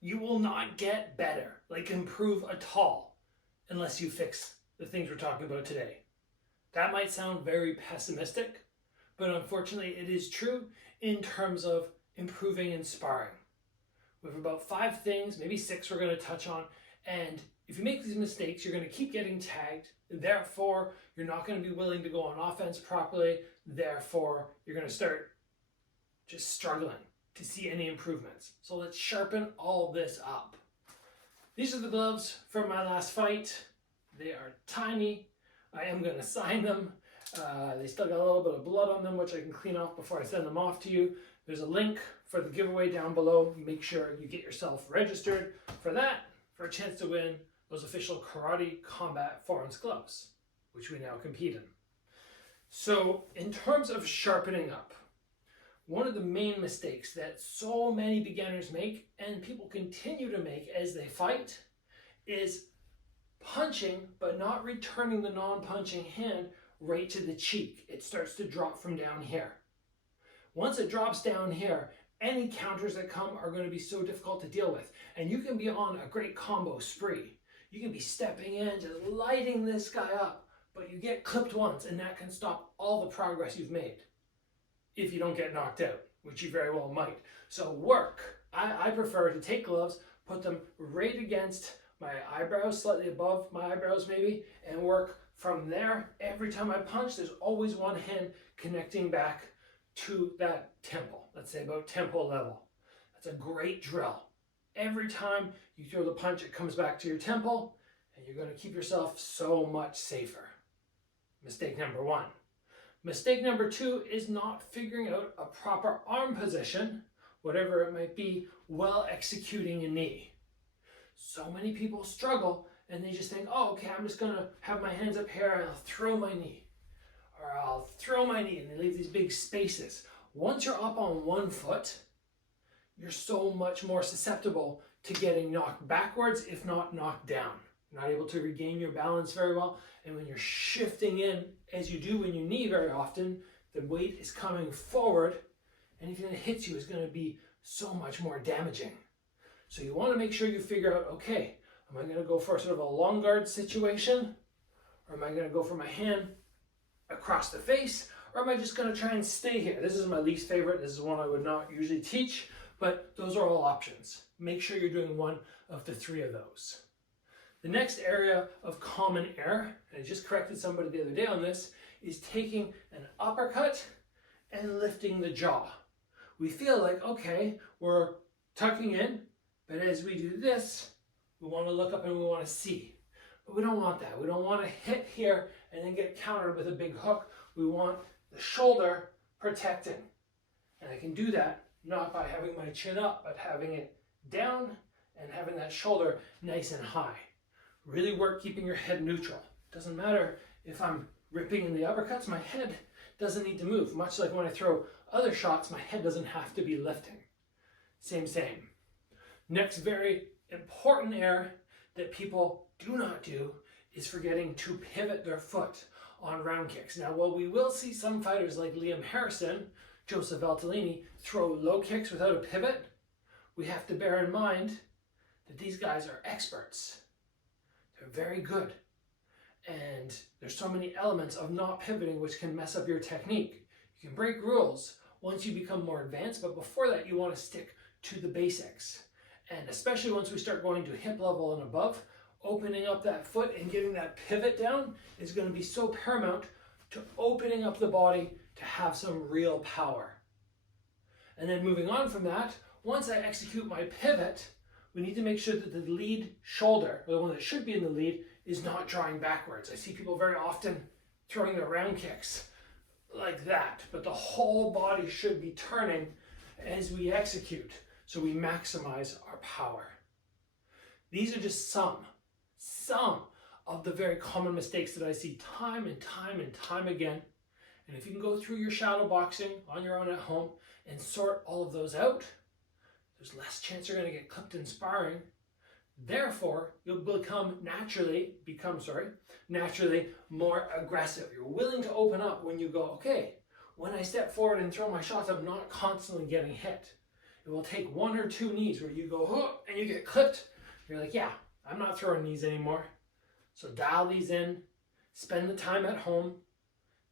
you will not get better, like improve at all, unless you fix the things we're talking about today. That might sound very pessimistic, but unfortunately it is true in terms of improving in sparring. We have about 5 things, maybe 6 we're going to touch on, and if you make these mistakes, you're going to keep getting tagged, therefore you're not going to be willing to go on offense properly, therefore you're going to start just struggling to see any improvements. So let's sharpen all this up. These are the gloves from my last fight. They are tiny. I am going to sign them. They still got a little bit of blood on them, which I can clean off before I send them off to you. There's a link for the giveaway down below. Make sure you get yourself registered for that, for a chance to win those official Karate Combat Foreign gloves, which we now compete in. So in terms of sharpening up, one of the main mistakes that so many beginners make, and people continue to make as they fight, is punching but not returning the non-punching hand right to the cheek. It starts to drop from down here. Once it drops down here, any counters that come are going to be so difficult to deal with. And you can be on a great combo spree. You can be stepping in, just lighting this guy up, but you get clipped once and that can stop all the progress you've made. If you don't get knocked out, which you very well might. So work. I prefer to take gloves, put them right against my eyebrows, slightly above my eyebrows maybe, and work from there. Every time I punch, there's always one hand connecting back to that temple. Let's say about temple level. That's a great drill. Every time you throw the punch, it comes back to your temple, and you're going to keep yourself so much safer. Mistake number 1. Mistake number 2 is not figuring out a proper arm position, whatever it might be, while executing a knee. So many people struggle and they just think, oh, okay, I'm just going to have my hands up here and I'll throw my knee. Or I'll throw my knee, and they leave these big spaces. Once you're up on one foot, you're so much more susceptible to getting knocked backwards, if not knocked down. You're not able to regain your balance very well. And when you're shifting in, as you do when you knee very often, the weight is coming forward, and anything that hits you is going to be so much more damaging. So you want to make sure you figure out, okay, am I going to go for sort of a long guard situation? Or am I going to go for my hand across the face? Or am I just going to try and stay here? This is my least favorite. This is one I would not usually teach, but those are all options. Make sure you're doing one of the 3 of those. The next area of common error, and I just corrected somebody the other day on this, is taking an uppercut and lifting the jaw. We feel like, okay, we're tucking in, but as we do this, we want to look up and we want to see. But we don't want that. We don't want to hit here and then get countered with a big hook. We want the shoulder protecting. And I can do that not by having my chin up, but having it down and having that shoulder nice and high. Really work keeping your head neutral. Doesn't matter if I'm ripping in the uppercuts, my head doesn't need to move. Much like when I throw other shots, my head doesn't have to be lifting. Same. Next very important error that people do not do is forgetting to pivot their foot on round kicks. Now, while we will see some fighters like Liam Harrison, Joseph Valtellini throw low kicks without a pivot, we have to bear in mind that these guys are experts. They're very good. And there's so many elements of not pivoting which can mess up your technique. You can break rules once you become more advanced, but before that you want to stick to the basics. And especially once we start going to hip level and above, opening up that foot and getting that pivot down is going to be so paramount to opening up the body to have some real power. And then moving on from that, once I execute my pivot, we need to make sure that the lead shoulder, or the one that should be in the lead, is not drawing backwards. I see people very often throwing their round kicks like that, but the whole body should be turning as we execute, so we maximize our power. These are just some of the very common mistakes that I see time and time again. And if you can go through your shadow boxing on your own at home and sort all of those out, there's less chance you're going to get clipped in sparring. Therefore, you'll become naturally more aggressive. You're willing to open up when you go, okay, when I step forward and throw my shots, I'm not constantly getting hit. It will take 1 or 2 knees where you go, oh, and you get clipped. You're like, yeah, I'm not throwing knees anymore. So dial these in, spend the time at home.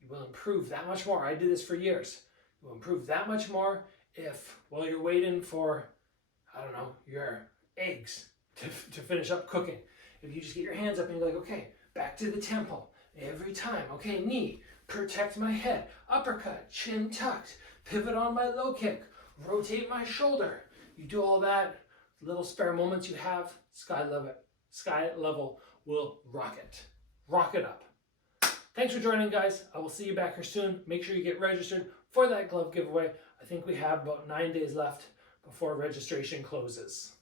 You will improve that much more. I did this for years. You will improve that much more if, while you're waiting for, I don't know, your eggs to finish up cooking, if you just get your hands up and you're like, okay, back to the temple every time. Okay, knee, protect my head, uppercut, chin tucked, pivot on my low kick, rotate my shoulder. You do all that, little spare moments you have, sky level will rock it up. Thanks for joining, guys. I will see you back here soon. Make sure you get registered for that glove giveaway. I think we have about 9 days left before registration closes.